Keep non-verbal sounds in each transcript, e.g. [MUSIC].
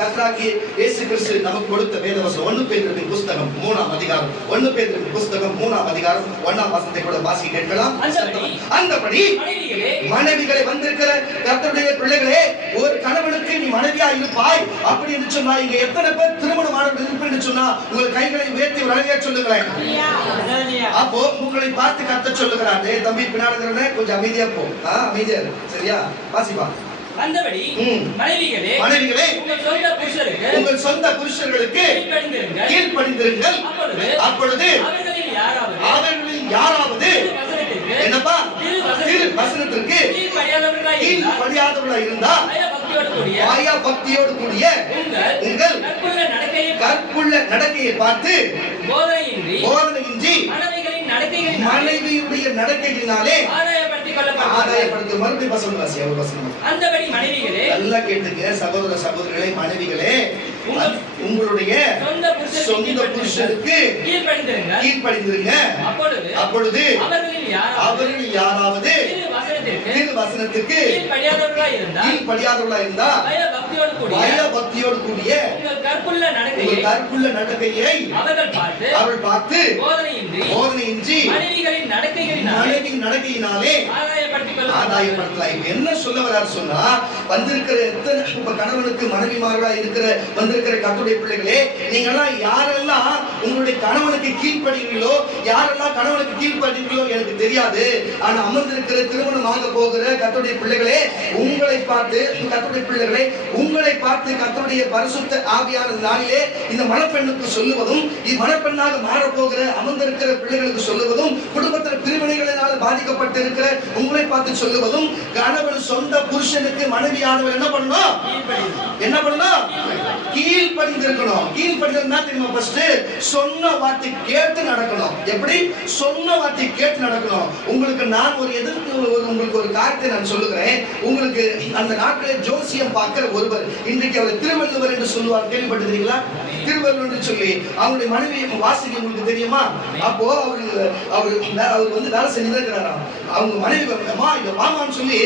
கர்த்தராகிய இயேசு கிறிஸ்து நமக்கு கொடுத்த வேதவசனம். ஒன்னு பேதுருவின் புஸ்தகம் மூணாம் அதிகாரம். ஒன்னு பேதுருவின் புஸ்தகம் மூணாம் அதிகாரம். ஒண்ணாம் வசனத்தை கூட வாசி கேட்கலாம். அந்தபடி மனைவிகளே வந்திருக்கிற கர்த்தருடைய பிள்ளைகளே ஒரு கணவனுக்கு நீ மனைவியா இருப்பாய் அப்படி என்று சொன்னா இங்க எத்தனை பேர் திருமணமானவர்கள் இருப்பு என்று சொன்னா உங்கள் கைகளை உயர்த்தி வழங்க சொல்லுங்களேன். அப்போ உங்களை பார்த்து கத்த சொல்லுகிறார். தம்பி பின்னாடி கொஞ்சம் அமைதியா போ. அமைதியா சரியா? வாசிப்பா அந்தபடி ம். மனைவிகளே மனைவிகளே உங்கள் சொந்த புருஷருக்கு உங்கள் சொந்த புருஷர்களுக்கு கீழ்ப்படிந்திருங்கள். அப்பொழுது அவர்களில் யாராவது என்னப்பா திரு வசனத்திற்கு கீழ்ப்படியாதவர்களா இருந்தா மாயா பக்தியோடு கூடிய உங்கள் கற்புள்ள நடக்கையை பார்த்து போதனையின்றி மனைவியுடைய நடக்கையினாலே மறுபடியும் வசனம் வாசி அவர் வசனம் அந்தபடி மனைவிகளே நல்லா கேட்டுங்க சகோதர சகோதரிகளே மனைவிகளே உங்கள் உங்களுடைய சொந்த புருஷருக்கு கீழ்ப்படிந்திருங்க அப்பொழுது அவர்கள் யாராவது வசனத்திற்கு கீழ்ப்படியாதவர்களா இருந்தா கூடிய பய பக்தியோடு கூடிய கற்புள்ள நடக்கையை கற்புள்ள நடக்கையை அவர்கள் பார்த்து பார்த்து போதனையின்றி போதனையின்றி மனைவிகளின் நடக்கைகளினாலே நடக்கையினாலே ஆதாயப்படுத்தலாம். இப்ப என்ன சொல்ல வர்றாரு சொன்னா வந்திருக்கிற எத்தனை இப்ப கணவனுக்கு மனைவிமார்களா இருக்கிற வந்திருக்கிற கத்துடைய பிள்ளைகளே நீங்க எல்லாம் யாரெல்லாம் உங்களுடைய கணவனுக்கு கீழ்ப்படுகிறீர்களோ யாரெல்லாம் கணவனுக்கு கீழ்ப்படுகிறீர்களோ எனக்கு தெரியாது. ஆனா அமர்ந்திருக்கிற திருமணம் ஆக போகிற கத்துடைய பிள்ளைகளே உங்களை பார்த்து கத்துடைய பிள்ளைகளே உங்களை பார்த்து கத்துடைய பரிசுத்த ஆவியான நாளிலே இந்த மணப்பெண்ணுக்கு சொல்லுவதும் இது மணப்பெண்ணாக மாறப்போகிற அமர்ந்திருக்கிற பிள்ளைகளுக்கு சொல்லுவதும் குடும்பத்தில் பிரிவினைகளினால் பாதிக்கப்பட்டிருக்கிற உங்களை பார்த்து சொல்லுவதும் கணவன் சொந்த புருஷனுக்கு மனைவியானவர் என்ன பண்ணணும்? என்ன பண்ணணும்? கீழ்ப்படிந்திருக்கணும். கீழ்ப்படிந்தா திரும்ப ஃபர்ஸ்ட் சொன்ன வார்த்தை கேட்டு நடக்கணும். எப்படி? சொன்ன வார்த்தை கேட்டு நடக்கணும். உங்களுக்கு நான் ஒரு எதிர்ப்பு உங்களுக்கு ஒரு காரியத்தை நான் சொல்லுகிறேன். உங்களுக்கு அந்த நாட்டிலே ஜோசியம் பார்க்கிற ஒருவர் இன்றைக்கு அவர் திருவள்ளுவர் என்று சொல்லுவார். கேள்விப்பட்டிருக்கீங்களா திருவள்ளுவர் என்று சொல்லி அவருடைய மனைவி வாசிக்க உங்களுக்கு தெரியுமா? அப்போ அவர் அவர் அவர் வந்து வேலை செஞ்சு இருக்கிறாராம். அவங்க மனைவி அம்மா இங்க வாமான்னு சொல்லி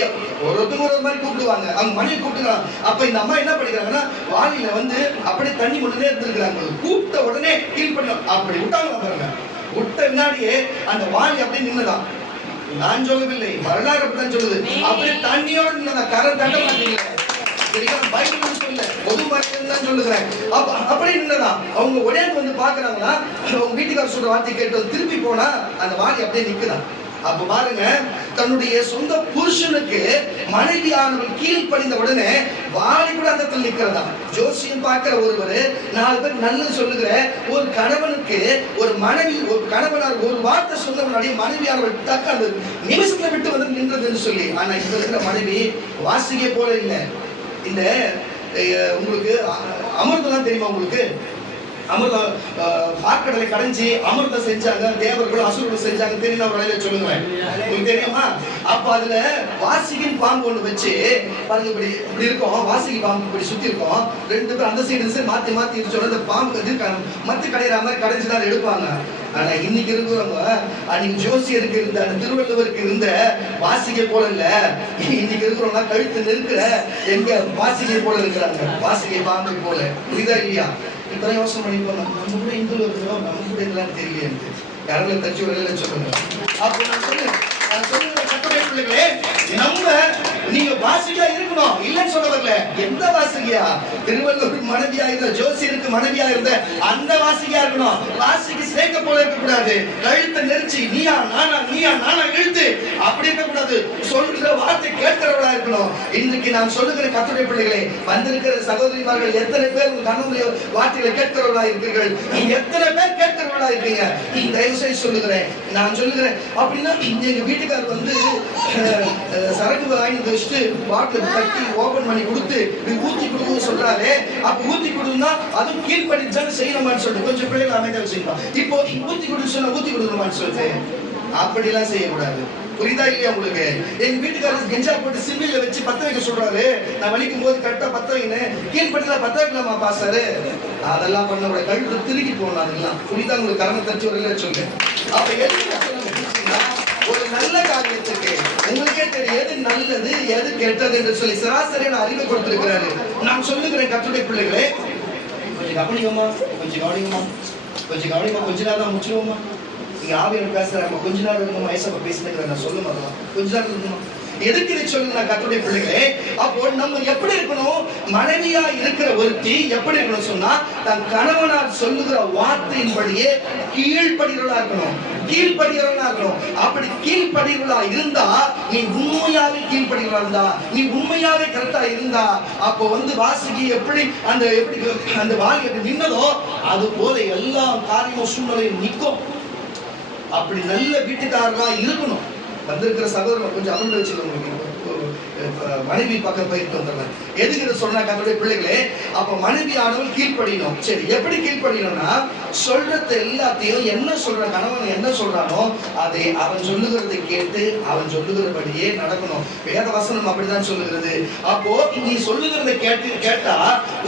ஒருத்தங்க ஒரு மாதிரி கூப்பிடுவாங்க. அவங்க மனைவி கூப்பிட்டுக்கிறாங்க. அப்ப இந்த அம்மா என்ன பண்ணிக்கிறாங்கன்னா வாளியில வந்து அப்படியே தண்ணி கொண்டுனே இருந்திருக்கிறாங்க. கூப்பிட்ட உடனே கீழ் பண்ணி அப்படி விட்டாங்க பாருங்க. விட்ட பின்னாடியே அந்த வாளி அப்படியே நின்னுதான். நான் சொல்லவில்லை. வரலாறு அப்படிதான் சொல்லுது. அப்படியே தண்ணியோட நின்னதா கரை தட்ட மாட்டீங்க சரியா? பைபிள் சொல்லல. பொது வாக்கியம் தான் சொல்லுகிறேன். அப்ப அப்படி நின்னதா அவங்க உடனே வந்து பாக்குறாங்களா அவங்க வீட்டுக்காரர் சொல்ற வார்த்தை கேட்டு திருப்பி போனா அந்த வாளி அப்படியே நிக்குதான். அப்ப பாருங்க தன்னுடைய சொந்த புருஷனுக்கு மனைவியானவள் கீழ்ப்படிந்த உடனே வாளி கூட அந்த இடத்துல ஜோசியம் பார்க்கிற ஒருவர் நாலு பேர் நல்லது சொல்லுகிற ஒரு கணவனுக்கு ஒரு மனைவி ஒரு கணவனார் ஒரு வார்த்தை சொன்ன முன்னாடி மனைவியானவள் அந்த நிமிஷத்துல விட்டு வந்து நின்றதுன்னு சொல்லி ஆனா இப்ப இருக்கிற மனைவி வாசிக்க போல இல்லை. இந்த உங்களுக்கு அ- அமிர்தம் தெரியுமா உங்களுக்கு? அமிர்தம் அஹ், பாற்கடலை கடைஞ்சி அமிர்தம் செஞ்சாங்க தேவர்கள் அசுரர்கள் செஞ்சாங்க. தெரியும் ஒரு சொல்லுங்க. உங்களுக்கு தெரியுமா? அப்ப அதுல வாசிகின் பாம்பு ஒண்ணு வச்சு பாருங்க இப்படி இப்படி இருக்கும். வாசிகி பாம்பு இப்படி சுத்தி இருக்கும். ரெண்டு பேரும் அந்த சைடு சைடு மாத்தி மாத்தி சொன்ன அந்த பாம்பு இது மத்து கடையிற மாதிரி கடைஞ்சு தான் எடுப்பாங்க. ஆனா இன்னைக்கு இருக்கிறவங்க அன்னைக்கு ஜோசியருக்கு இருந்த அந்த திருவள்ளுவருக்கு இருந்த வாசிகை போல இல்ல. இன்னைக்கு இருக்கிறவங்க கழுத்து நிற்கிற எங்க வாசிகை போல இருக்கிறாங்க. வாசிகை பாம்பை போல. புரியுதா இல்லையா? இப்ப யோசனை பண்ணிப்போம் நம்ம கூட இந்துல இருக்கிறோம் நம்ம கூட இதெல்லாம் தெரியல எனக்கு யாரெல்லாம் தச்சு வரையில சொல்லுங்க அப்போ நான் சொல்லுங்க நான் சொல்லுகிற கட்டுரை நம்ம நீங்க வாசிக்கா இருக்கணும். இல்லைன்னு சொல்ல எந்த வாசிகையா? திருவள்ளூர் மனைவியா இருந்த ஜோசியருக்கு மனைவியா இருந்த அந்த வாசிகையா இருக்கணும். வாசிக்கு சேர்க்க போல இருக்க கூடாது கழுத்தை நெரிச்சு நீயா நானா நீயா நானா இழுத்து அப்படி இருக்க கூடாது சொல்ற வார்த்தை கேட்கிறவளா இருக்கணும். இன்னைக்கு நான் சொல்லுகிற கத்துரை பிள்ளைகளே வந்திருக்கிற சகோதரிமார்கள் எத்தனை பேர் உங்க கண்ணுடைய வார்த்தைகளை கேட்கிறவளா இருக்கீர்கள் நீங்க எத்தனை பேர் கேட்கிறவளா இருக்கீங்க? தயவு செய்து சொல்லுகிறேன். நான் சொல்லுகிறேன். அப்படின்னா எங்க வீட்டுக்காரர் வந்து சரக்கு வாங்கி வச்சுட்டு பாட்டில் கட்டி ஓபன் பண்ணி கொடுத்து நீ ஊத்தி கொடுக்கணும் சொல்றாரு அப்ப ஊத்தி கொடுத்தா அதுவும் கீழ்படிச்சாலும் செய்யணுமான்னு சொல்லிட்டு கொஞ்சம் பிள்ளைகள் அமைதியாக வச்சுக்கலாம் இப்போ ஊத்தி கொடுக்க சொன்னா ஊத்தி கொடுக்கணுமான்னு சொல்லிட்டு அப்படிலாம் செய்யக்கூடாது. புரியுதா இல்லையா உங்களுக்கு? எங்க வீட்டுக்காரர் கெஞ்சா போட்டு சிம்மில வச்சு பத்த வைக்க சொல்றாரு. நான் வலிக்கும் போது கரெக்டா பத்த வைக்கணும். கீழ்பட்டில பத்த வைக்கலாமா பாசாரு அதெல்லாம் பண்ண கூட கழுத்து திருக்கி போகணும் அதெல்லாம். புரியுதா உங்களுக்கு? கரணம் தச்சு வரல சொல்லுங்க அப்ப எதுக்கு ஒரு நல்ல காரியத்துக்கு உங்களுக்கே எது நல்லது எது கெட்டது என்று சொல்லி சராசரியான அறிவை கொடுத்திருக்கிறாரு. நான் சொல்லுகிறேன் கத்துடைய பிள்ளைகளே. கொஞ்சம் கவனிங்கம்மா கொஞ்சம் கவனிங்கம்மா. கொஞ்சம் கவனிங்கம்மா கொஞ்ச நேரம் தான் முடிச்சிருவோம்மா நீங்க ஆவியர் பேசுறாங்க கொஞ்ச நேரம் இருக்குமா ஏசப்ப பேசினேன் நான் சொல்ல மாட்டேன் கொஞ்ச நேரம் இருக்குமா எதுக்கு இதை சொல்லு நான் கத்துடைய பிள்ளைகளே? அப்போ நம்ம எப்படி இருக்கணும்? மனைவியா இருக்கிற ஒருத்தி எப்படி இருக்கணும் சொன்னா தன் கணவனார் சொல்லுகிற வார்த்தையின்படியே கீழ்படுகிறவளா இருக்கணும். கீழ்படுகிறவனா இருக்கணும். அப்படி கீழ்படுகிறவளா இருந்தா நீ உண்மையாவே கீழ்ப்படுகிறவளா இருந்தா நீ உண்மையாவே கரெக்டா இருந்தா அப்போ வந்து வாசுகி எப்படி அந்த எப்படி அந்த வாழ்க்கை எப்படி நின்னதோ அது போல எல்லா காரியமும் சூழ்நிலையும் நிற்கும். அப்படி நல்ல வீட்டுக்காரர்களா இருக்கணும். வந்திருக்கிற சகோதரனை கொஞ்சம் அமர்ந்து வச்சுக்கோங்க. மனைவி பக்கம் போயிட்டு வந்துடுறேன் எதுக்கு சொன்னா கத்தோடைய பிள்ளைகளே அப்ப மனைவி ஆனவள் கீழ்ப்படியணும். சரி எப்படி கீழ்ப்படியணும்னா சொல்றது எல்லாத்தையும் என்ன சொல்ற கணவன் என்ன சொல்றானோ அதை அவன் சொல்லுகிறதை கேட்டு அவன் சொல்லுகிறபடியே நடக்கணும். வேத வசனம் அப்படிதான் சொல்லுகிறது. அப்போ நீ சொல்லுகிறத கேட்டு கேட்டா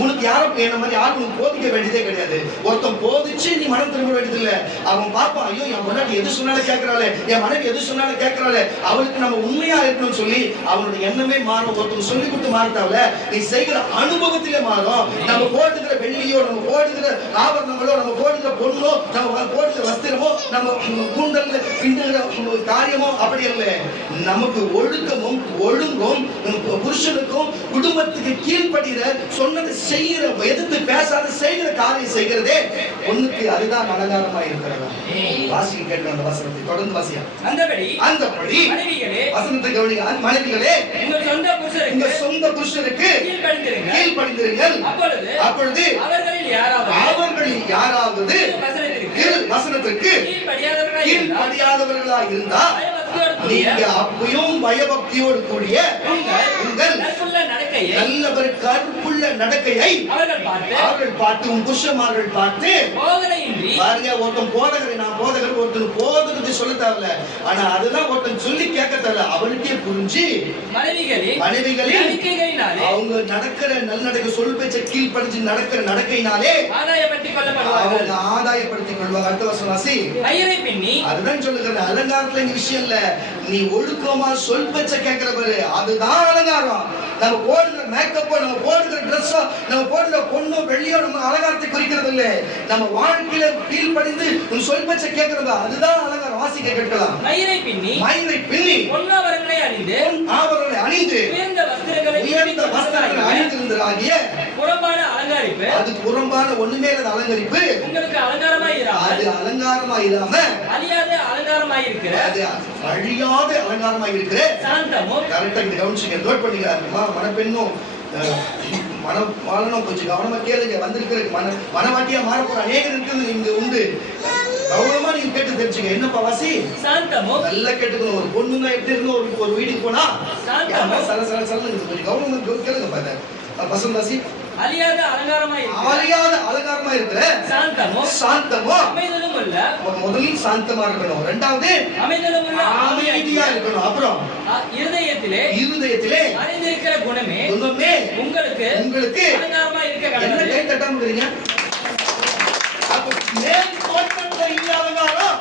உனக்கு யாரும் என்ன மாதிரி யாரும் உனக்கு போதிக்க வேண்டியதே கிடையாது. ஒருத்தன் போதிச்சு நீ மனம் திரும்ப வேண்டியது அவன் பார்ப்பான் ஐயோ என் முன்னாடி எது சொன்னாலும் கேட்கறாளே என் மனைவி எது சொன்னாலும் கேட்கறாளே அவளுக்கு நம்ம உண்மையா இருக்கணும்னு சொல்லி அவனுடைய எண்ணம் மாறும் ஒருத்தர் சொல்லி கொடுத்து மாறத்தாவில நீ செய்கிற அனுபவத்திலே மாறும். நம்ம போடுகிற வெள்ளியோ நம்ம போடுகிற ஆபரணங்களோ நம்ம போடுகிற பொண்ணோ நம்ம போடுகிற வஸ்திரமோ நம்ம கூந்தல் பின்னுகிற காரியமோ அப்படி அல்ல. நமக்கு ஒழுக்கமும் ஒழுங்கும் புருஷனுக்கும் குடும்பத்துக்கு கீழ்ப்படுகிற சொன்னதை செய்கிற எதிர்த்து பேசாத செய்கிற காரியம் செய்கிறதே பொண்ணுக்கு அதுதான் அலங்காரமா இருக்கிறதா? வாசிக்க கேட்க அந்த வசனத்தை தொடர்ந்து வாசியா? அந்தபடி அந்தபடி வசனத்தை கவனிங்க. மனைவிகளே உங்கள் சொந்த புருஷருக்கு சொந்த புருஷனுக்கு கீழ்ப்படிந்திருங்கள் கீழ்ப்படிந்திருங்கள் அப்பொழுது அப்பொழுது அவர்களில் யாராவது அவர்களில் யாராவது வசனத்திற்கு கீழ் வசனத்திற்கு கீழ்ப்படியாதவர்களாய் இருந்தால் கீழ்ப்படியாதவர்களா இருந்தா நீங்க அப்பயும் பயபக்தியோடு கூடிய உங்கள் நல்லவர் கற்புள்ள நடக்கையை அவர்கள் பார்த்து உன் புருஷமார்கள் பார்த்து பாருங்க ஒருத்தன் போதகரை நான் போதகர் ஒருத்தன் போதகத்தை சொல்ல தேவையில்ல. ஆனா அதெல்லாம் ஒருத்தன் சொல்லி கேட்க தேவையில்ல. அவனுக்கே புரிஞ்சு நம்பிக்கைகளினாலே அவங்க நடக்கிற நல்லடக்க சொல் பேச்ச கீழ்ப்படிஞ்சு நடக்கிற நடக்கையினாலே அவங்க ஆதாயப்படுத்திக் கொள்வாங்க அடுத்த வருஷம் வாசி. அதுதான் சொல்லுகிறேன் அலங்காரத்துல இங்க விஷயம் இல்ல. நீ ஒழுக்கமா சொல் பேச்ச கேட்கிற பாரு. அதுதான் அலங்காரம். நம்ம போடுகிற மேக்கப்போ நம்ம போடுகிற ட்ரெஸ்ஸோ நம்ம போடுகிற பொண்ணோ வெள்ளியோ நம்ம அலங்காரத்தை குறிக்கிறது இல்ல நம்ம வாழ்க்கையில ஃபீல் படிந்து உன் சொல் பேச்ச கேட்கறது அதுதான் அலங்காரம். வாசிக்க கேட்கலாம். ஐயரை பின்னி மயிரை பின்னி பொன்னாவரங்களை அணிந்து பொன் ஆபரணங்களை அணிந்து உயர்ந்த வஸ்திரங்களை உயர்ந்த வஸ்திரங்களை அணிந்திருந்ததாகிய புறம்பான அலங்காரிப்பு. அது புறம்பான ஒண்ணுமே இல்லாத அலங்கரிப்பு. உங்களுக்கு அலங்காரமாய் அது அலங்காரமா இல்லாம அழியாத அலங்காரமாய் இருக்கிற அது அழியாத அலங்காரமா இருக்கிற சாந்தமும் கரெக்டா இந்த கவனிச்சுங்க நோட் பண்ணிக்கிறாருமா மனப்பெண்ணும் அஹ், மன மாலனும் கொஞ்சம் கவனமா கேளுங்க. வந்திருக்கிற மன மனவாட்டியா மாற போற அநேகர் இருக்குது இங்க உண்டு. கவனமா நீங்க கேட்டு தெரிஞ்சுங்க. என்னப்பா வாசி? சாந்தமும் நல்லா கேட்டுக்கணும். ஒரு பொண்ணு தான் எப்படி இருந்து ஒரு ஒரு வீட்டுக்கு போனா? சல சல சலன்னு கொஞ்சம் கவனமா கேளுங்க பாரு வசந்த் வாசி. அழியாத அலங்காரமாய் இருக்கிற அழியாத அலங்காரமா இருக்கிற சாந்தமும் சாந்தமோ? அமைதலும் உள்ள முதலில் சாந்தமா இருக்கணும். ரெண்டாவது அமைதலும் உள்ள அமைதியா இருக்கணும். அப்புறம்? இருதயத்திலே இருதயத்திலே அறிந்திருக்கிற குணமே குணமே உங்களுக்கு உங்களுக்கு அலங்காரமாய் இருக்க என்ன கடவுள் கை தட்டாம இருக்கிறீங்க? அப்ப மேல் தோற்றத்துல இல்ல அலங்காரம்.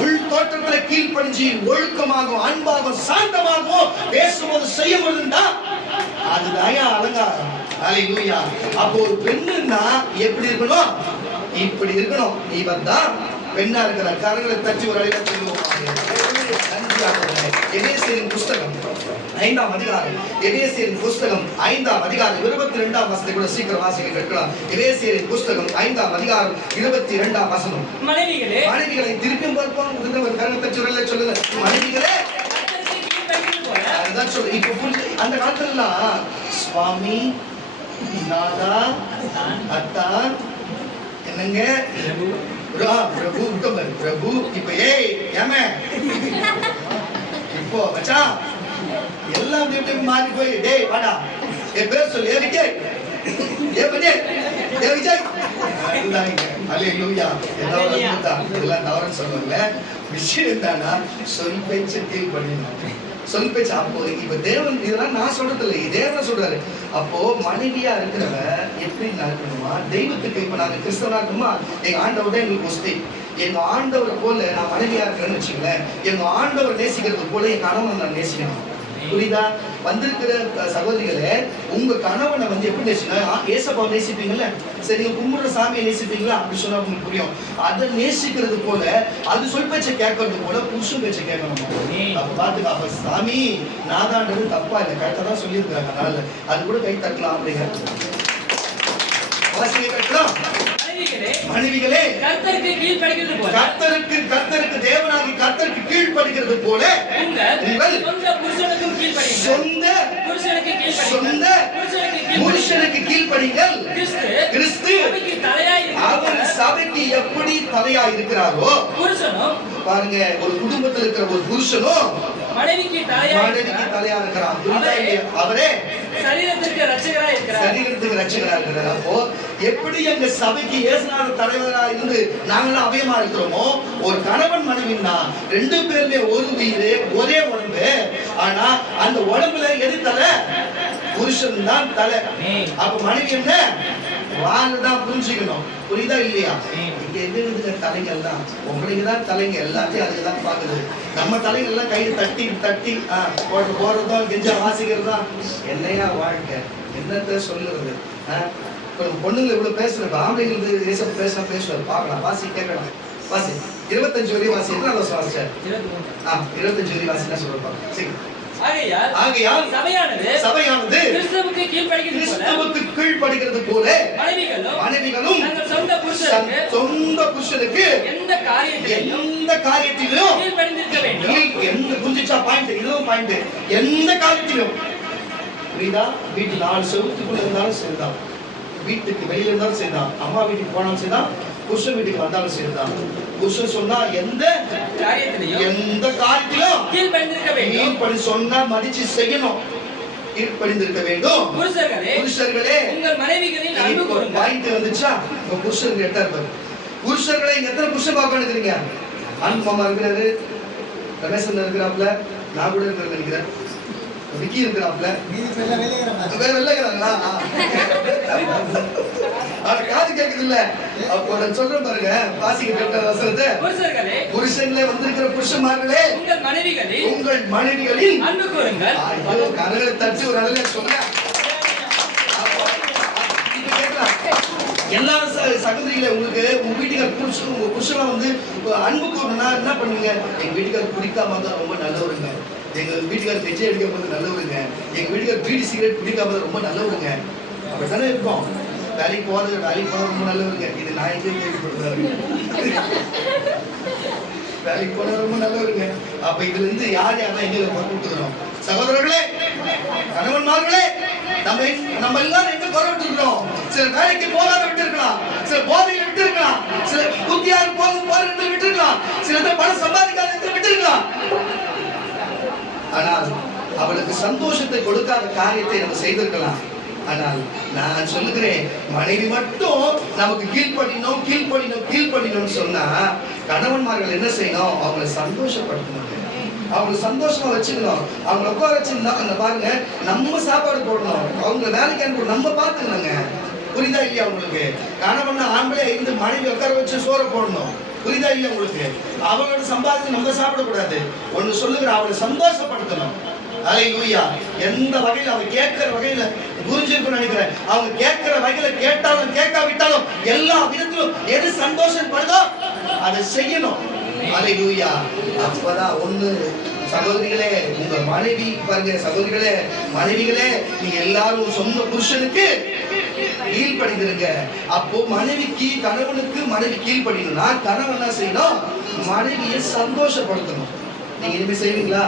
உள் தோற்றத்துல கீழ்ப்படிஞ்சு ஒழுக்கமாகவும் அன்பாகவும் சாந்தமாகவும் பேசும்போது செய்ய முடியும்டா? அதுதான் அலங்காரம். ஹalleluya அப்போ ஒரு பெண்ணுன்னா எப்படி இருக்கணும்? இப்படி இருக்கணும். இவன் தான் பெண்ணா இருக்கிற கரங்களை தட்டி ஒரு அழைக்க சொல்லுவோம் புஸ்தகம் ஐந்தாம் அதிகாரம். எபேசியரின் புஸ்தகம் ஐந்தாம் அதிகாரம். இருபத்தி ரெண்டாம் வசனத்தை கூட சீக்கிரம் வாசிக்க கேட்கலாம். எபேசியரின் புஸ்தகம் ஐந்தாம் அதிகாரம் இருபத்தி இரண்டாம் வசனம். மனைவிகளே. மனைவிகளை திருப்பியும் பார்ப்போம் உதிர்ந்தவர் கரத்தை சொல்ல சொல்லுங்க. மனைவிகளே. அதுதான் சொல்லு இப்ப அந்த காலத்துலலாம் சுவாமி நாதா அத்தா என்னங்க? பிரா, பிரபு உத்தமர். பிரபு இப்ப ஏய் ஏமே இப்போ எல்லாம் மாறி போய் டேய் வாடா. என் பேர் சொல்லு ஏ விஜய்? ஏ விஜய்? ஏ விஜய்? அதுதான் எல்லாம் தவறுன்னு சொல்லுவாங்க. விஷயம் தானா சொல் பேச்சு கீழ் பண்ணிடணும் சொல் பேச்சு அப்போ இப்ப தேவன் இதெல்லாம் நான் சொல்றது இல்லை தேவன் சொல்றாரு. அப்போ மனைவியா இருக்கிறவ எப்படி நடக்கணுமா தெய்வத்துக்கு இப்ப நாங்க கிறிஸ்தவனா இருக்கணுமா? எங்க ஆண்டவர் தான் எங்களுக்கு ஒஸ்தி. எங்க ஆண்டவர் போல நான் மனைவியா இருக்கிறேன்னு வச்சுக்கல எங்க ஆண்டவர் நேசிக்கிறது போல என் கணவன் நான் நேசிக்கணும். புரியுதா? வந்திருக்கிற சகோதரிகளே உங்க கணவனை வந்து எப்படி நேசிக்கணும் ஏசப்பா நேசிப்பீங்கல்ல? சரி நீங்க கும்பிடுற சாமியை நேசிப்பீங்களா? அப்படி சொன்னா உங்களுக்கு புரியும். அதை நேசிக்கிறது போல அது சொல் பேச்சை கேட்கறது போல புருஷன் பேச்சை கேட்கணும். அப்ப பாத்துக்க அப்ப சாமி நாதான்றது தப்பா இல்லை. கரெக்டா தான் சொல்லியிருக்காங்க அதனால அது கூட கை தட்டலாம் அப்படிங்கிறது கட்டலாம். மனைவிகளே கர்த்தருக்கு கீழ்ப்படிகிறது போல. கர்த்தருக்கு கர்த்தருக்கு தேவனாகி கர்த்தருக்கு கீழ்ப்படுகிறது போல உங்கள் சொந்த புருஷனுக்கும் கீழ்ப்படியுங்கள் சொந்த புருஷனுக்கு சொந்த கீழ்ப்படியுங்கள் புருஷனுக்கு கீழ்ப்படியுங்கள் புருஷனுக்கு கீழ்ப்படிங்கள். கிறிஸ்து கிறிஸ்து சபைக்கு அவர் எப்படி தலையா இருக்கிறாரோ புருஷனும் பாருங்க ஒரு குடும்பத்தில் இருக்கிற ஒரு புருஷனும் மனைவிக்கு தலையாய் மனைவிக்கு தலையா இல்லையா? அவரே சரீரத்திற்கு ரட்சகராய் இருக்கிறார். சரீரத்துக்கு ரட்சகரா இருக்கிறார். அப்போ எப்படி எங்க சபைக்கு இயேசுநாத தலைவரா இருந்து நாங்களும் அவயமா இருக்கிறோமோ ஒரு கணவன் மனைவின்னா ரெண்டு பேருமே ஒரு உயிர் ஒரே உடம்பு. ஆனா அந்த உடம்புல எது தலை? புருஷன் தான் தலை. அப்ப மனைவி என்ன? புரிஞ்சுக்கணும். புரியுதா இல்லையா? எங்க இருக்கிற தலைகள் தான் உங்களுக்கு தான் தலைங்க எல்லாத்தையும் அதுக்கு தான் பாக்குது நம்ம தலைகள் எல்லாம் கையை தட்டி தட்டி ஆ, போட்டு போறதோ கெஞ்சா வாசிக்கிறதோ என்னையா வாழ்க்கை? என்னத்த சொல்லுறது? இப்ப பொண்ணுங்க இவ்வளவு பேசுறது ஆம்பளைங்களுக்கு ஏசப் பேச பேசுவார். பார்க்கலாம் வாசி கேட்கலாம். வாசி. இருபத்தஞ்சு வரி வாசி. என்ன வாசிச்சார்? இருபத்தி மூன்று. ஆ இருபத்தஞ்சு வரி வாசி என்ன சொல்லுவாங்க சரி. ஆகையால் சபையானது சபையானது கிறிஸ்துவுக்கு கீழ்ப்படிகிறது கிறிஸ்துவுக்கு கீழ்ப்படுகிறது போல மனைவிகளும் மனைவிகளும் தங்கள் சொந்த புருஷனுக்கு சொந்த புருஷனுக்கு எந்த காரியத்திலையும் எந்த காரியத்திலும் கீழ்ப்படிந்திருக்க வேண்டும். எந்த புரிஞ்சுச்சா பாயிண்ட் இதுவும் பாயிண்ட் எந்த காரியத்திலும். புரியுதா? வீட்டு நாலு செவத்துக்குள்ள இருந்தாலும் சரிதான். வீட்டுக்கு வெளியில இருந்தாலும் சரிதான். அம்மா வீட்டுக்கு போனாலும் சரிதான். புருஷன் வீட்டுக்கு வந்தாலும் சரிதான். புருஷன் சொன்னா எந்த எந்த காரியத்திலும் கீழ்ப்படிந்திருக்க வேண்டும். கீழ்ப்படி சொன்னா மதிச்சு செய்யணும். கீழ்ப்படிந்திருக்க வேண்டும். புருஷர்களே புருஷர்களே உங்கள் மனைவிகளின் அன்பு கூறுங்கள் பாயிண்ட் வந்துச்சா? உங்க புருஷர்களை இங்க எத்தனை புருஷன் பார்க்க நினைக்கிறீங்க? அன்பமா இருக்கிறாரு ரமேசன் இருக்கிறாப்ல நான் கூட இருக்கிற நினைக்கிறேன். விக்கி இருக்கிறாப்ல இல்ல. அப்போ நான் சொல்றேன் பாருங்க வாசிக்க வசனத்தை. புருஷங்களே வந்திருக்கிற புருஷன்மார்களே உங்கள் மனைவிகளில் உங்கள் மனைவிகளின் அன்பு கூறுங்கள். ஐயோ கரங்களை தட்டி ஒரு அழகா சொல்றேன். எல்லா சகோதரிகளே உங்களுக்கு உங்க வீட்டுக்கார் புருஷன் உங்க புருஷனை வந்து அன்பு கூறணும்னா என்ன பண்ணுவீங்க? எங்க வீட்டுக்கார் குடிக்காம தான் ரொம்ப நல்லவருங்க. எங்க வீட்டுக்கார் தெஜை அடிக்க போது நல்லவருங்க. எங்க வீட்டுக்கார் பீடி சிகரெட் குடிக்காம ரொம்ப நல்லவருங்க. அப்படித்தானே இருக்கும்? வேலைக்கு போறது வேலைக்கு போறது ரொம்ப நல்லவருங்க இது நான் எங்கேயும் கேள்விப்படுறேன் வேலைக்கு போறது ரொம்ப நல்லவருங்க அப்ப இதுல இருந்து யார் யாரெல்லாம் எங்க நம்ம கூட்டுக்கிறோம் சகோதரர்களே கணவன்மார்களே நம்ம நம்ம எல்லாரும் எங்க குறை விட்டுருக்கோம் சில வேலைக்கு போகாத விட்டுருக்கலாம். சில போதையில விட்டுருக்கலாம். சில புத்தியார் போக போற இடத்துல விட்டுருக்கலாம். சில இடத்துல பணம் சம்பாதிக்காத இடத்துல விட்டுருக்கலாம். ஆனால் அவளுக்கு சந்தோஷத்தை கொடுக்காத காரியத்தை நம்ம செய்திருக்கலாம். ஆனால் நான் சொல்லுகிறேன் மனைவி மட்டும் நமக்கு கீழ்ப்படினோம் கீழ்ப்படினோம் கீழ்ப்படினோம்னு சொன்னா கணவன்மார்கள் என்ன செய்யணும்? அவங்களை சந்தோஷப்படுத்தணும். அவங்களை சந்தோஷமா வச்சுக்கணும். அவங்களை உட்கார வச்சு அந்த பாருங்க நம்ம சாப்பாடு போடணும். அவங்க வேலைக்கு அனுப்பி நம்ம பார்த்துக்கணுங்க. புரியுதா இல்லையா உங்களுக்கு? கணவன் ஆண்களே இருந்து மனைவி உட்கார வச்சு சோறை போடணும். புரியுதா இல்லையா உங்களுக்கு? அவங்களோட சம்பாதிச்சு நம்ம சாப்பிடக்கூடாது. ஒன்று சொல்லுகிற அவளை சந்தோஷப்படுத்தணும். அலையூயா எந்த வகையில் அவங்க கேட்கிற வகையில் புரிஞ்சிருக்கும் நினைக்கிறேன். அவங்க கேட்கிற வகையில கேட்டாலும் கேட்காவிட்டாலும் எல்லா விதத்திலும் எது சந்தோஷம் படுதோ அதை செய்யணும். அலையூயா அப்பதான் ஒண்ணு சகோதரிகளே உங்க மனைவி பாருங்க சகோதரிகளே மனைவிகளே நீங்க எல்லாரும் சொந்த புருஷனுக்கு கீழ்ப்படிந்திருங்க. அப்போ மனைவிக்கு கணவனுக்கு மனைவி கீழ்ப்படியணும்னா கணவன் என்ன செய்யணும்? மனைவியை சந்தோஷப்படுத்தணும். நீங்க இனிமே செய்வீங்களா?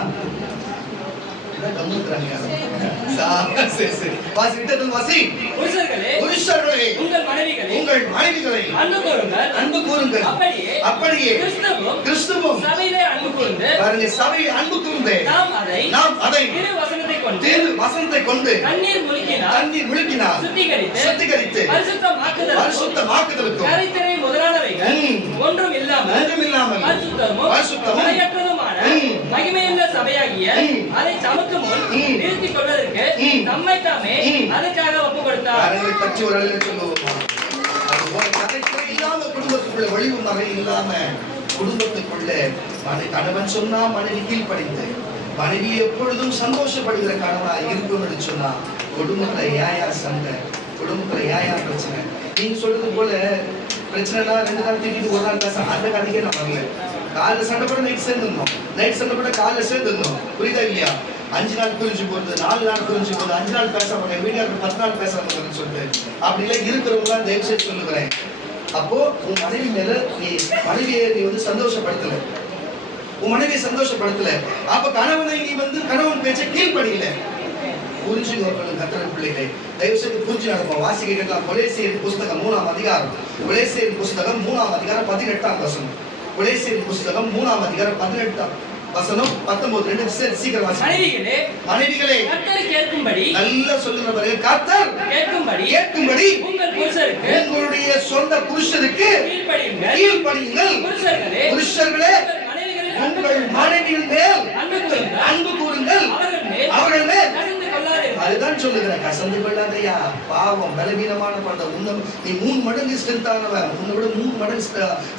உங்கள் மனைவிகளில் உங்கள் மனைவிகளை அன்பு கூறுங்கள் அன்பு கூறுங்கள் அப்படியே அப்படியே கிறிஸ்துவும் கிறிஸ்துவும் சபையிலே அன்பு கூர்ந்து பாருங்க சபை அன்பு கூர்ந்து நாம் அதை நாம் அதை திரு வசனத்தை கொண்டு வசனத்தை கொண்டு கண்ணீர் முழுக்கினால் தண்ணீர் விழுக்கினால் சுத்திகரித்து சுத்திகரித்து பரிசுத்தமாக்குதல் பரிசுத்தமாக்குதலுக்கும் கரைத்திரை முதலானவைகள். ஒன்றும் இல்லாமல் ஒன்றுமில்லாமல் பரிசுத்தமும். மகிமையுள்ள சபையாகிய. அதை சமக்கு முன். நிறுத்திக் கொள்வதற்கு. நம்மை தாமே. அதற்காக ஒப்பு கொடுத்தார் கரங்களை தட்டி ஒரு அழகு சொல்லுவோம் இல்லாம குடும்பத்துக்குள்ள ஒளிவு மறை இல்லாம குடும்பத்துக்குள்ள கணவன் சொன்னா மனைவி கீழ்ப்படிந்து மனைவி எப்பொழுதும் சந்தோஷப்படுகிற கணவனா இருக்கும் என்று சொன்னா குடும்பத்துல ஏயா சண்டை குடும்பத்துல ஏயா பிரச்சனை நீங்க சொல்றது போல பிரச்சனைனா ரெண்டு நாள் திட்டிட்டு ஒரு நாள் பேச அந்த கதைக்கே நான் வரல காலைல சண்டை போட நைட் சேர்ந்துருந்தோம் நைட் சண்டை போட காலைல சேர்ந்துருந்தோம் புரியுதா இல்லையா அஞ்சு நாள் பிரிஞ்சு போகிறது நாலு நாள் பிரிஞ்சு போகுது அஞ்சு நாள் பேச என் வீட்டுக்கு பத்து நாள் பேச இருக்கேன்னு சொல்லிட்டு அப்படிலாம் இருக்கிறவங்க தான் தயவு செய்து சொல்லுகிறேன் அப்போ உன் மனைவி மேல நீ மனைவியை நீ வந்து சந்தோஷப்படுத்தல உன் மனைவியை சந்தோஷப்படுத்தல அப்ப கணவனை நீ வந்து கணவன் பேச்ச கீழ்ப்படியில புரிஞ்சுக்கணும் கத்திர பிள்ளைகளை தயவு செய்து புரிஞ்சு நடப்போம் வாசிக்கிட்டு கேட்கலாம் புஸ்தகம் மூணாம் அதிகாரம் கொலேசியர் புஸ்தகம் மூணாம் அதிகாரம் பதினெட்டாம் வசனம் கொலேசியர் புஸ்தகம் மூணாம் அதிகாரம் பதினெட்டாம் வசனம் பத்தொன்பது ரெண்டு சீக்கிரம் மனைவிகளே மனைவிகளே கர்த்தரை கேட்கும்படி நல்லா சொல்லுங்க பாருங்க கர்த்தர் கேட்கும்படி கேட்கும்படி உங்கள் புருஷருக்கு உங்களுடைய சொந்த புருஷருக்கு கீழ்ப்படியுங்கள். புருஷர்களே புருஷர்களே உங்கள் மனைவியின் மேல் அன்பு அன்பு கூறுங்கள். அன்பு கூறுங்கள். அவர்கள் மேல் அவர்கள் மேல் கசந்து கொள்ளாதீர்கள் அதுதான் சொல்லுகிறேன். கசந்து கொள்ளாதையா. பாவம் பலவீனமான பண்ண உன்னை நீ மூணு மடங்கு ஸ்ட்ரென்த்தானவன் உன்னை விட மூணு மடங்கு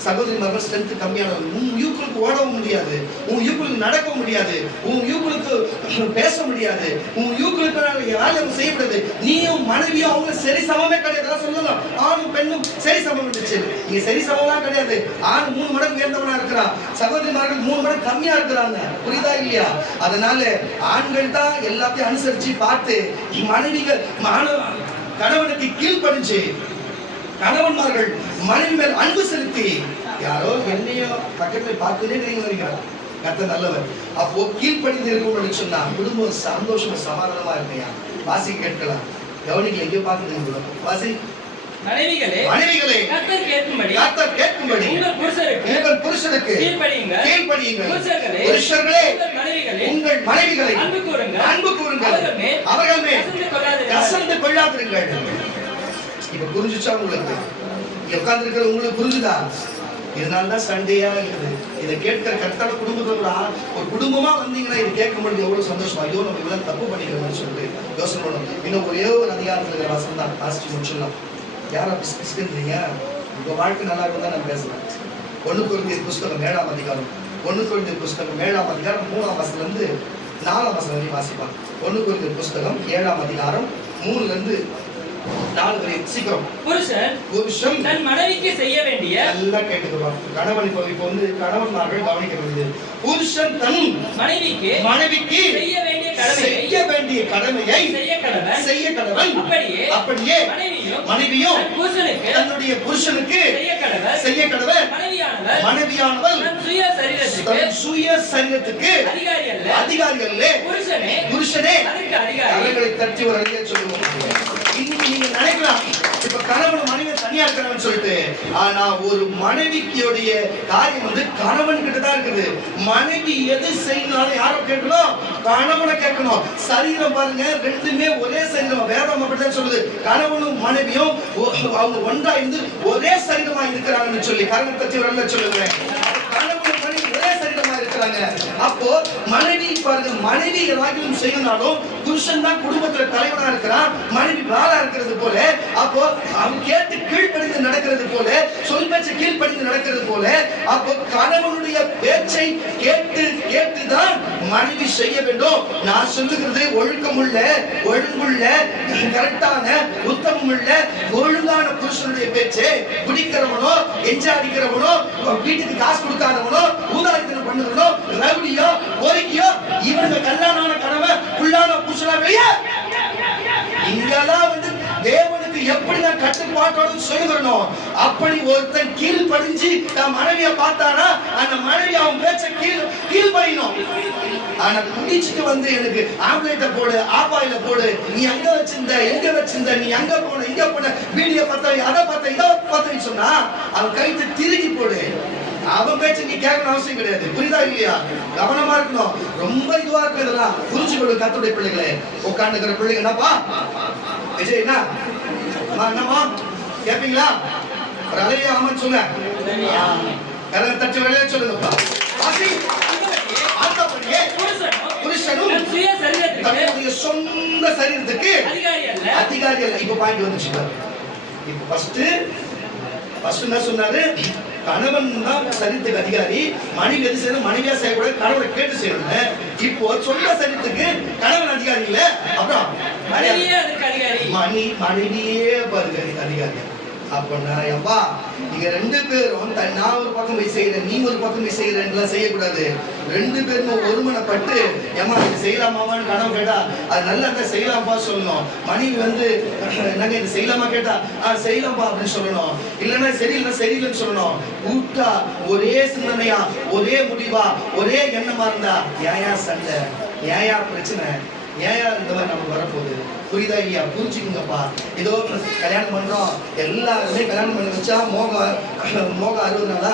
சகோதரி மகள் ஸ்ட்ரென்த் கம்மியானவன். உன் யூக்களுக்கு ஓடவும் முடியாது. உன் யூக்களுக்கு நடக்க முடியாது. உன் யூக்களுக்கு பேச முடியாது. உன் யூக்களுக்கு யாரும் செய்ய முடியாது. நீயும் மனைவியும் அவங்க சரி சமமே கிடையாது சொல்லலாம் ஆணும் பெண்ணும் சரி சமம் இருந்துச்சு நீங்க சரி சமம்லாம் கிடையாது. ஆண் மூணு மடங்கு உயர்ந்தவனா இருக்கிறான் சகோதரிமார்கள் மூணு மடங்கு கம்மியா இருக்கிறாங்க. புரியுதா இல்லையா? அதனால ஆண்கள் தான் எல்லாத்தையும் அனுசரிச்சு பார்த்து மனைவிகள் மாணவ- கணவனுக்கு கீழ்ப்படிஞ்சு கணவன்மார்கள் மனைவி மேல் அன்பு செலுத்தி யாரோ என்னையோ பக்கத்துல பார்த்துட்டே நீங்க நினைக்கிறார் கத்த நல்லவர். அப்போ கீழ்ப்படிந்து இருக்கும் சொன்னா குடும்பம் சந்தோஷமா சமாதானமா இருக்கையா வாசி கேட்கலாம். கவனிக்கல எங்கேயோ பார்த்துட்டு வாசி. மனைவிகளே மனைவிகளே கர்த்தர் கேட்கும்படி கர்த்தர் கேட்கும்படி உங்கள் புருஷருக்கு உங்கள் புருஷனுக்கு கீழ்ப்படியுங்கள். கீழ்ப்படியுங்கள். புருஷர்களே புருஷர்களே உங்கள் மனைவிகளே உங்கள் மனைவிகளை அன்பு கூறுங்கள். அன்பு கூறுங்கள். மேல் அவர்கள் கசந்து கொள்ளாதிருங்கள் இப்ப புரிஞ்சுச்சா உங்களுக்கு? உட்கார்ந்து உங்களுக்கு புரிஞ்சுதா? இதனாலதான் சண்டையா இருக்குது. இதை கேட்கிற கரெக்டான குடும்பத்துல ஒரு குடும்பமா வந்தீங்கன்னா இது கேட்கும்போது எவ்வளவு சந்தோஷமா? ஐயோ நம்ம இவ்வளவு தப்பு பண்ணிக்கிறோம்னு சொல்லிட்டு யோசனை பண்ணணும் இன்னும் ஒரே ஒரு அதிகாரத்துல இருக்கிற வசனம் தான். வாசிச்சு முடிச்சிடலாம். யாரா உங்க வாழ்க்கை நல்லா இருந்தா நான் பேசுறேன். ஒண்ணு குழந்தை புஸ்தகம் ஏழாம் அதிகாரம். ஒண்ணு குழந்தை புஸ்தகம் ஏழாம் அதிகாரம் மூணாம் இருந்து நாலாம் வசனம் வரையும் வாசிப்பான் ஒண்ணு குழந்தை புஸ்தகம் ஏழாம் அதிகாரம் மூணுல இருந்து நாலு வரை சீக்கிரம். புருஷன் புருஷன் தன் மனைவிக்கு செய்ய வேண்டிய நல்லா கேட்டுக்கிறோம் கணவன் இப்போ இப்போ வந்து கணவன்மார்கள் கவனிக்க வேண்டியது. புருஷன் தன் மனைவிக்கு மனைவிக்கு செய்ய செய்ய வேண்டிய கடமையை செய்ய கடவன். அப்படியே மனைவியும் தன்னுடைய புருஷனுக்கு செய்ய மனைவியானவர் மனைவியானவள் சுய சரீரத்துக்கு அதிகாரிகளே புருஷனே புருஷனே அவர்களை தட்டி ஒரு அடியா சொல்லுவோம். இன்னைக்கு நீங்க நினைக்கலாம். கணவன் மனைவி தனியா இருக்கிறவன் சொல்லிட்டு ஆனா ஒரு மனைவிக்குடைய காரியம் வந்து கணவன் கிட்ட தான் இருக்குது. மனைவி எது செய்யணும் யாரும் கேட்கணும்? கணவனை கேட்கணும். சரீரம் பாருங்க ரெண்டுமே ஒரே சரீரம். வேதம் அப்படிதான் சொல்லுது. கணவனும் மனைவியும் ஒ- அவங்க ஒன்றா இருந்து ஒரே சரீரமா இருக்கிறாங்கன்னு சொல்லி கரணம் பத்தி ஒரு அடியா சொல்லுகிறேன். மனைவி ஒரே சரீரமா இருக்கிறாங்க. அப்போ மனைவி பாருங்க மனைவி எல்லாத்தையும் இருந்தாலும் புருஷன் தான் குடும்பத்துல தலைவனா இருக்கிறான் மனைவி வாழா இருக்கிறது போல அப்போ அவன் கேட்டு கீழ்ப்படிந்து நடக்கிறது போல சொல் பேச்சு கீழ்ப்படிந்து நடக்கிறது போல அப்போ கணவனுடைய பேச்சை கேட்டு கேட்டுதான் மனைவி செய்ய வேண்டும். நான் சொல்லுகிறது ஒழுக்கமுள்ள ஒழுங்குள்ள கரெக்டான உத்தமமுள்ள ஒழுங்கான புருஷனுடைய பேச்சு குடிக்கிறவனோ எஞ்சாடிக்கிறவனோ வீட்டுக்கு காசு கொடுக்காதவனோ ஊதாரித்தனம் பண்ணுறவனோ ரவுடியோ கோரிக்கையோ இவங்க கல்யாணமான கனவை உள்ளான புருஷனா வெளியே? இங்கெல்லாம் வந்து தேவனுக்கு எப்படி நான் கட்டுப்பாட்டோட சொல்லுகிறனோ அப்படி ஒருத்தன் கீழ் படிஞ்சு தன் மனைவியை பார்த்தானா அந்த மனைவி அவன் பேச்ச கீழ் கீழ் படிக்கணும் ஆனா குடிச்சிட்டு வந்து எனக்கு ஆம்லேட்ட போடு ஆப்பாயில போடு நீ அங்க வச்சிருந்த எங்க வச்சிருந்த நீ அங்க போன இங்க போன வீடியோ பார்த்த அதை பார்த்த இதை பார்த்தேன்னு சொன்னா அவன் கைத்து திருகி போடு. அவன் பேச்சு நீ கேட்கணும் அவசியம் கிடையாது. புரியுதா இல்லையா? கவனமா இருக்கணும். ரொம்ப இதுவா இருக்கு இதெல்லாம். புரிஞ்சுக்கொள்ளு கத்துடைய பிள்ளைகளே. உட்காந்துக்கிற பிள்ளைங்க என்னப்பா? விஜய் என்ன? அம்மா என்னம்மா? கேப்பீங்களா? ஒரு அலையா ஆமான்னு சொல்ல கரலை தட்டு வெளியே சொல்லுங்கப்பா. புருஷனும் தன்னுடைய சொந்த சரீரத்துக்கு அதிகாரி அல்ல. இப்ப பாயிண்ட் வந்துச்சு. இப்ப ஃபர்ஸ்ட் ஃபர்ஸ்ட் என்ன சொன்னாரு? கணவன் தான் சரித்துக்கு அதிகாரி மனைவி எது செய்யணும்? மனைவியா செய்யக்கூடாது. கணவனை கேட்டு செய்யணும்னு இப்போ சொந்த சரித்துக்கு கணவன் அதிகாரி இல்ல அப்புறம் மனைவியே அதற்கு அதிகாரி. மணி மனைவியே பாருங்க அதிகாரி. அப்ப நான் நீங்க ரெண்டு பேரும் த- நான் ஒரு பக்கம் போய் செய்யறேன் நீ ஒரு பக்கம் போய் செய்யறேன்லாம் செய்யக்கூடாது. ரெண்டு பேருமே ஒருமனப்பட்டு ஏமா இது செய்யலாமான்னு கனவு கேட்டா அது நல்லா இருந்தா செய்யலாம்ப்பா சொல்லணும். மனைவி வந்து என்னங்க இது செய்யலாமா? கேட்டா ஆ செய்யலாம்ப்பா அப்படின்னு சொல்லணும். இல்லைன்னா சரியில்லை சரியில்லைன்னு சொல்லணும். கூட்டா ஒரே சிந்தனையா ஒரே முடிவா ஒரே எண்ணமா இருந்தா ஏயா சண்டை? ஏயா பிரச்சனை? ஏன் இந்த மாதிரி நமக்கு வரப்போகுது? புரியுதா இல்லையா? புரிஞ்சுக்குங்கப்பா. ஏதோ கல்யாணம் பண்றோம். எல்லாருமே கல்யாணம் பண்ணி வச்சா மோக மோக அறுபது நாளா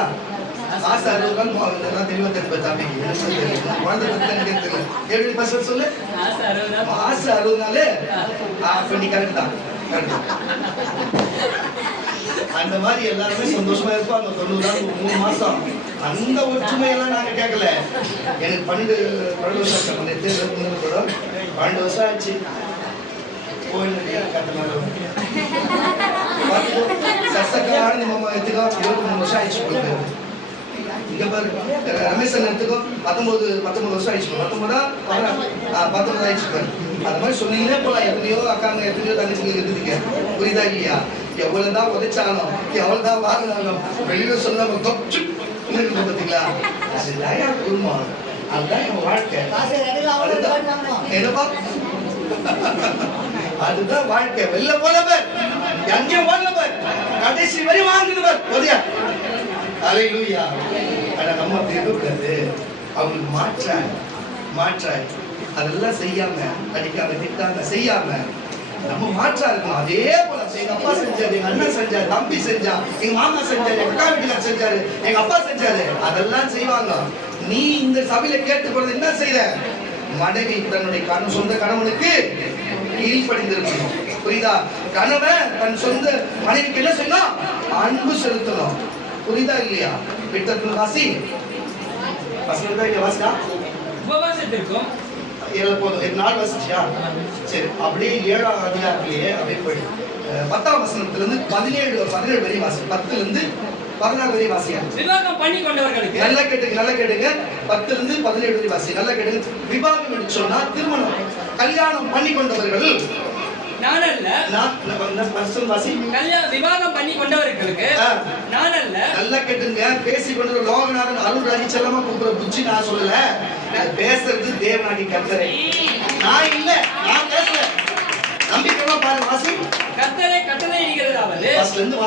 மாசம் அறுபது நாள் மோகம் இதெல்லாம் தெளிவா தெரிஞ்சு தெரியும் குழந்தை தெரியல எப்படி சொல்லு? ஆசை அறுபதா நாள் அப்ப நீ கரெக்ட் தான். அந்த மாதிரி எல்லாருமே சந்தோஷமா இருப்பாங்க. தொண்ணூறு நாள் மூணு மாசம். அந்த ஒற்றுமையெல்லாம் நாங்க கேட்கல. எனக்கு பன்னெண்டு பன்னெண்டு வருஷம் கூட பன்னெண்டு வருஷம் ஆச்சு. [LAUGHS] இருபத்தி மூணு வருஷம் ஆயிடுச்சு போயிட்டு இங்க பாரு ரமேஷ் அண்ணன் எடுத்துக்கோ பத்தொன்பது பத்தொன்பது வருஷம் ஆயிடுச்சு பத்தொன்பதா பத்தொன்பது ஆயிடுச்சு அது மாதிரி சொன்னீங்களே போலாம் எத்தனையோ அக்காங்க எத்தனையோ தங்கச்சிங்க இருக்குதுங்க புரியுதா இல்லையா எவ்வளவுதான் உதைச்சாலும் எவ்வளவுதான் வாங்கினாலும் வெளியில சொல்லாம தொச்சு பாத்தீங்களா அதுதான் குடும்பம் அதுதான் என் வாழ்க்கை என்னப்பா? [LAUGHS] அதுதான் வாழ்க்கை. வெளில போனவர் எங்கேயும் போனவர் கடைசி வரை வாழ்ந்தவர் போதியா அலையிலூயா. ஆனா நம்ம அப்படி இருக்கக்கூடாது அவங்களுக்கு மாற்றாய் மாற்றாய் அதெல்லாம் செய்யாம அடிக்காம திட்டாம செய்யாம. நம்ம மாற்றா இருக்கணும். அதே போல எங்க அப்பா செஞ்சாரு எங்க அண்ணன் செஞ்சாரு தம்பி செஞ்சா எங்க மாமா செஞ்சாரு எங்க அக்கா வீட்டுக்காரர் செஞ்சாரு எங்க அப்பா செஞ்சாரு. அதெல்லாம் செய்வாங்க. நீ இந்த சபையில கேட்டுக்கொள்றது என்ன செய்யற மனைவி தன்னுடைய கண சொந்த கணவனுக்கு கீழ்ப்படிந்திருக்கணும். புரியுதா? கணவன் தன் சொந்த மனைவிக்கு என்ன செய்யணும் அன்பு செலுத்தணும். புரியுதா இல்லையா? பித்தத்தின் வாசி இங்க வாசிக்கா உபவாசத்திற்கும். ஏழு போதும். நாலு வாசிச்சியா சரி அப்படியே ஏழாம் அதிகாரத்திலேயே அப்படியே போயிடு. அஹ் பத்தாம் வசனத்துல இருந்து பதினேழு பதினேழு வரையும் வாசி. பத்துல இருந்து பதினாறு வாசியா? விவாகம் பண்ணி கொண்டவர்களுக்கு நல்லா கேட்டுங்க நல்லா கேட்டுங்க. பத்துல இருந்து பதினேழு வரை வாசி நல்லா கேட்டுங்க. விவாகம் என்று சொன்னா திருமணம் கல்யாணம் பண்ணி கொண்டவர்கள் நான் அல்ல வாசி. கல்யாண விவாகம் பண்ணி கொண்டவர்களுக்கு. நான் அல்ல நல்லா கேட்டுங்க. பேசி கொண்டு லோகநாதன் அருள் ராஜி செல்லமா கூப்பிடுற புச்சி நான் சொல்லல. பேசுறது தேவநாடி கர்த்தரை. நான் இல்ல நான் பேசல நம்பிக்கைமா பாரு வாசி. இருந்து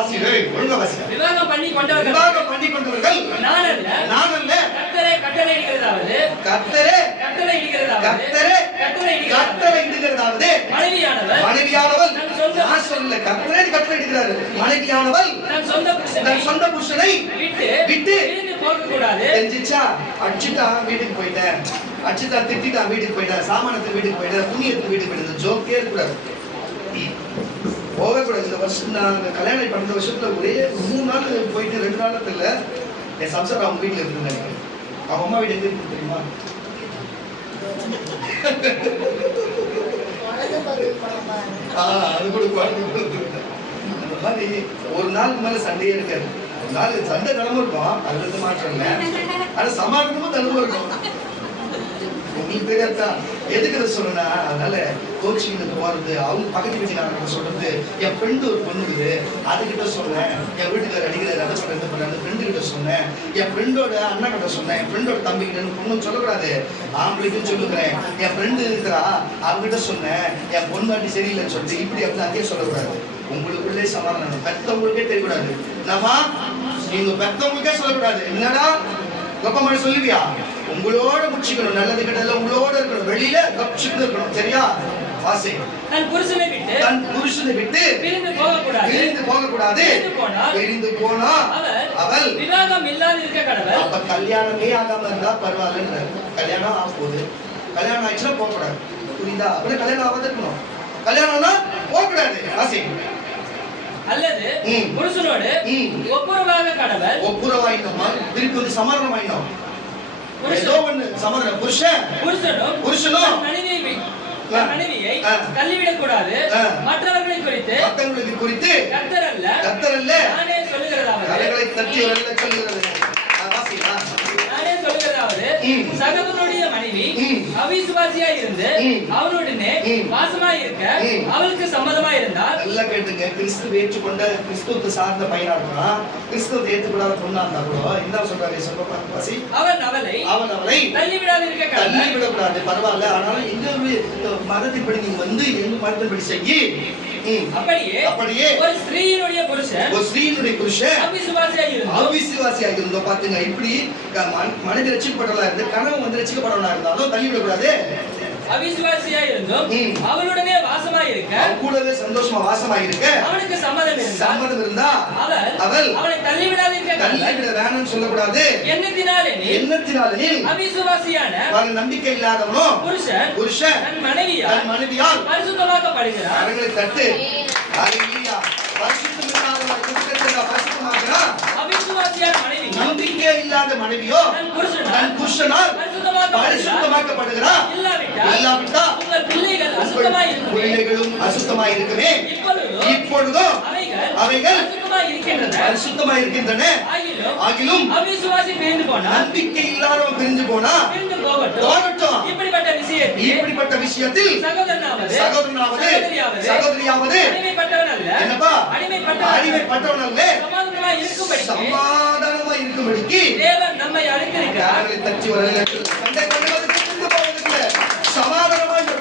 ஒழுங்கா வாசி. விவாகம் பண்ணி கொண்டவர்கள். விவாகம் பண்ணி கொண்டவர்கள். நான் அல்ல. நான் அல்ல. கர்த்தரை கட்டளையிடுகிறதாவது கர்த்தரே கட்டளையிடுகிறதாவது கர்த்தரே கட்டளையிடுகிறதாவது கர்த்தரை இடுகிறதாவது மனைவியானவர். மனைவியானவள் நான் சொல்லல. கர்த்தரே கட்டளை இடுகிறாரு மனைவியானவள் தன் சொந்த தன் சொந்த புருஷனை விட்டு விட்டு பிரிந்து போகக்கூடாது. தெரிஞ்சிச்சா அடிச்சுட்டா வீட்டுக்கு போயிட்டேன். அடிச்சுட்டா திட்டிட்டா வீட்டுக்கு போயிட்டேன் சாமானத்துக்கு வீட்டுக்கு போயிட்டேன் துணி எடுத்து வீட்டுக்கு போயிட்டேன் ஜோக்கே இருக்கக்கூடாது. போகக்கூடாது இந்த வருஷம் நான் அந்த கல்யாணம் பண்ண வருஷத்துல ஒரே மூணு நாள் போயிட்டு ரெண்டு நாளத்துல என் சம்சாரம் அவங்க வீட்டுல இருக்குன்னு அவங்க அம்மா வீடு எங்க இருக்கு தெரியுமா? அது கூட குழந்தை அந்த மாதிரி ஒரு நாளுக்கு மேல சண்டையே இருக்காது. ஒரு நாள் சண்டை நிலம இருக்கும் அதுல இருந்து மாற்றம் இல்லை. ஆனா சமாளமும் நிலம இருக்கும் உங்களுக்கு தெரியாதான் எதுக்கு இதை சொல்லணும்னா அதனால கோச்சிங் போறது அவங்க பக்கத்து வீட்டுக்காரங்க சொல்றது என் ஃப்ரெண்டு ஒரு பொண்ணு இருக்குது அதுகிட்ட சொன்னேன். என் வீட்டுக்காரர் அடிக்கிறாரு அதை பண்ண இந்த பண்ண அந்த ஃப்ரெண்டு கிட்ட சொன்னேன். என் ஃப்ரெண்டோட அண்ணா கிட்ட சொன்னேன். என் ஃப்ரெண்டோட தம்பி கிட்ட பொண்ணு சொல்லக்கூடாது. ஆம்பளைக்கும் சொல்லுக்கிறேன். என் ஃப்ரெண்டு இருக்கிறா அவகிட்ட சொன்னேன். என் பொண்ணாட்டி சரியில்லைன்னு சொல்லிட்டு இப்படி அப்படி அதே சொல்லக்கூடாது. உங்களுக்குள்ளே சமாதானம் பெத்தவங்களுக்கே தெரியக்கூடாது. என்னப்பா நீங்க பெத்தவங்களுக்கே சொல்லக்கூடாது. என்னடா? கப்ப மாதிரி சொல்லுவியா? உங்களோட முடிச்சுக்கணும் நல்லது கெட்டதுல உங்களோட இருக்கணும். வெளியில கப்சுக்கு இருக்கணும். சரியா? வாசி தன் புருஷனை விட்டு தன் புருஷனை விட்டு பிரிந்து போகக்கூடாது. பிரிந்து போகக்கூடாது. பிரிந்து போனால் பிரிந்து போனா அவள் விவாகம் இல்லாது இருக்க கடவுள். அப்ப கல்யாணமே ஆகாம இருந்தா பரவாயில்லன்ற கல்யாணம் ஆக போகுது கல்யாணம் ஆயிடுச்சுன்னா போகக்கூடாது. புரியுதா? அப்படியே கல்யாணம் ஆகாத இருக்கணும். கல்யாணம்னா போகக்கூடாது. வாசி அல்லது ம். புருஷனோடு. ஒப்புரவாக கடவுள். ஒப்புரவாயிட்டோமா? திருப்பி வந்து புருஷன். ஏதோ ஒண்ணு சமாதானம் புருஷன். புருஷனும் புருஷனும். மனைவியை மனைவியை. தள்ளிவிடக் கூடாது. மற்றவர்களை குறித்து மத்தவங்களுக்கு குறித்து கர்த்தர் அல்ல. கர்த்தர் அல்ல. நானே சொல்லுகிறதா தட்டி வரல சொல்லுகிறது ஆ, வாசிங்களா நானே சகோதரனுடைய மனைவி. அவிசுவாசியா இருந்து. அவனுடனே. வாசமா இருக்க. அவளுக்கு சம்மதமா இருந்தால் நல்லா கேட்டுங்க கிறிஸ்துவ ஏற்றுக்கொண்ட கிறிஸ்துவத்தை சார்ந்த பையனா இருக்கலாம் கிறிஸ்துவத்தை ஏற்றுக்கூடாத பொண்ணா இருந்தா கூட என்ன சொல்றாரு சொல்ல வாசி அவன் அவளை அவன் அவளை தள்ளி விடாதிருக்க தள்ளி கடவுள் விடக்கூடாது பரவாயில்ல ஆனாலும் எங்க ஒரு மதத்தின்படி நீங்க வந்து எங்க மதத்தின்படி செய்யி. அப்படியே. அப்படியே ஒரு ஸ்திரீயினுடைய புருஷன் ஒரு ஸ்ரீனுடைய புருஷன் அவிசுவாசியா இருந்தோம் அவிசுவாசியாக இருந்தோம் பாத்துங்க இப்படி மனித ரட்சிக்கப்படலாம் இருந்து கனவு வந்து ரட்சிக்கப்படலாம் இருந்தாலும் தள்ளி விடக்கூடாது அவிசுவாசியா இருந்தும். அவளுடனே வாசமா இருக்க கூடவே சந்தோஷமா வாசமா இருக்க அவனுக்கு சம்மதம் இருந்தால் சம்மதம் இருந்தா அவள் அவள் அவனை தள்ளி விடாதிருக்க தள்ளி விட வேணும்னு சொல்லக்கூடாது. எண்ணத்தினாலே நீ எண்ணத்தினாலே அவிசுவாசியான அவன் நம்பிக்கை இல்லாதவனோ புருஷன் புருஷன் தன் மனைவியால் தன் மனைவியால் பரிசுத்தமாக்கப்படுகிறார் கரங்களை தட்டு. ஹalleluya. பரிசுத்தம் இல்லாதவன் கிறிஸ்துவை பரிசுத்தமாக்குறான் அவிசுவாசியான மனைவி நம்பிக்கை இல்லாத மனைவியோ தன் புருஷனால் பரிசுத்தமாக்கப்படுகிறார் இல்லாவிட்டால் உங்கள் பிள்ளைகள் உங்கள் அசுத்தமாய் இருக்குமே பிள்ளைகளும் அசுத்தமாய் இருக்குமே இப்பொழுதோ இப்பொழுதோ அவைகள் அவைகள் அசுத்தமாய் இருக்கின்றன. பரிசுத்தமாய் இருக்கின்றன ஆகிலும் ஆகிலும் அவிசுவாசி பிரிந்து போனால் நம்பிக்கை இல்லாதவன் பிரிஞ்சு போனா பிரிந்து போகட்டும். போகட்டும். இப்படிப்பட்ட விஷயத்தில் இப்படிப்பட்ட விஷயத்தில் சகோதரனாவது சகோதரனாவது சகோதரியாவது அடிமைப்பட்டவன் அல்ல. என்னப்பா? அடிமைப்பட்டவன். அடிமைப்பட்டவன் அல்ல. சமாதானமாய் இருக்கும்படி சமாதானமா இருக்கும்படிக்கு தேவன் நம்மை அழைத்திருக்கிறார் காரங்களை தட்டி வரல சண்டை பண்ணுவது பிரிந்து போவதில்லை சமாதானமா இந்த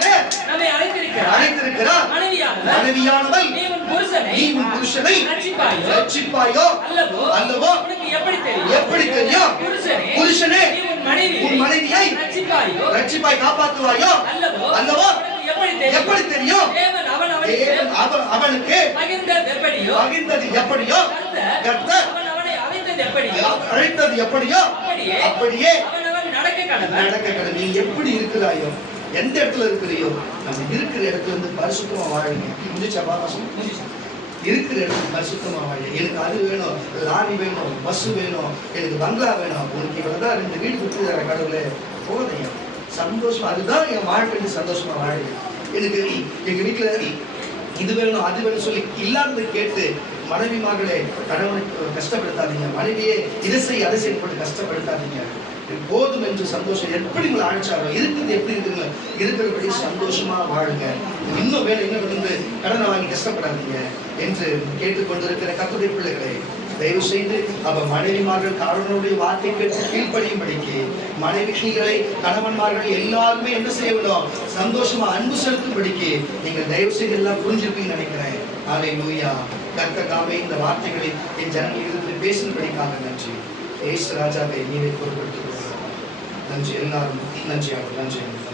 வாழ நம்மை அழைத்திருக்கிறார் அழைத்திருக்கிறார் மனைவியானவர் மனைவியானவள் நீ உன் புருஷனை நீ உன் புருஷனை ரட்சிப்பாயோ? ரட்சிப்பாயோ? அல்லவோ? அல்லவோ? உனக்கு எப்படி தெரியும்? எப்படி தெரியும்? புருஷனே புருஷனே நீ உன் மனைவியை உன் மனைவியை ரட்சிப்பாயோ? ரட்சிப்பாய் காப்பாத்துவாயோ அல்லவோ? அல்லவோ? உனக்கு எப்படி தெரியும்? எப்படி தெரியும்? தேவன் அவன் அவனுக்கு பகிர்ந்தது எப்படியோ? பகிர்ந்தது எப்படியோ? கர்த்தர் அழைத்தது எப்படியோ? அப்படியே நடக்க கடவன் நடக்க நீ எப்படி இருக்கிறாயோ? எந்த இடத்துல இருக்கிறியோ நம்ம இருக்கிற இடத்துல இருந்து பரிசுத்தமா வாழுங்க முடிச்சா பாபாசம் இருக்கிற இடத்துல பரிசுத்தமா வாழ எனக்கு அது வேணும் லாரி வேணும் பஸ் வேணும் எனக்கு பங்களா வேணும். உனக்கு இவ்வளவுதான் ரெண்டு வீடு கொடுத்து தர கடவுளே. போதையா? சந்தோஷம்? அதுதான் என் வாழ்க்கை சந்தோஷமா வாழுது எனக்கு எங்க வீட்டுல இது வேணும் அது வேணும் சொல்லி இல்லாததை கேட்டு மனைவி மகளே கணவனை கஷ்டப்படுத்தாதீங்க. மனைவியே இதை செய் அதை செய்யப்பட்டு கஷ்டப்படுத்தாதீங்க. போதும் என்று சந்தோஷம் எப்படி உங்களை அழைச்சாலும் இருக்கிறது எப்படி இருக்குங்க இருக்கிறபடி சந்தோஷமா வாழுங்க. இன்னும் வேலை இன்னும் விழுந்து கடனை வாங்கி கஷ்டப்படாதீங்க என்று கேட்டுக்கொண்டிருக்கிற கத்துடைய பிள்ளைகளை தயவு செய்து அவ மனைவிமார்கள் கணவனுடைய வார்த்தை கேட்டு கீழ்ப்படியும்படிக்கு மனைவிகளை கணவன்மார்கள் எல்லாருமே என்ன செய்ய வேண்டும்? சந்தோஷமா அன்பு செலுத்தும்படிக்கு நீங்கள் தயவு செய்து எல்லாம் புரிஞ்சிருப்பீங்கன்னு நினைக்கிறேன். ஆலை நோயா கர்த்தகாமே இந்த வார்த்தைகளை என் ஜனங்கள் இருந்து பேசினபடிக்காக நன்றி. ஏசு ராஜாவை நீரை பொருட்படுத்துகிறோம் நன்றி எல்லாரும் நன்றி நன்றி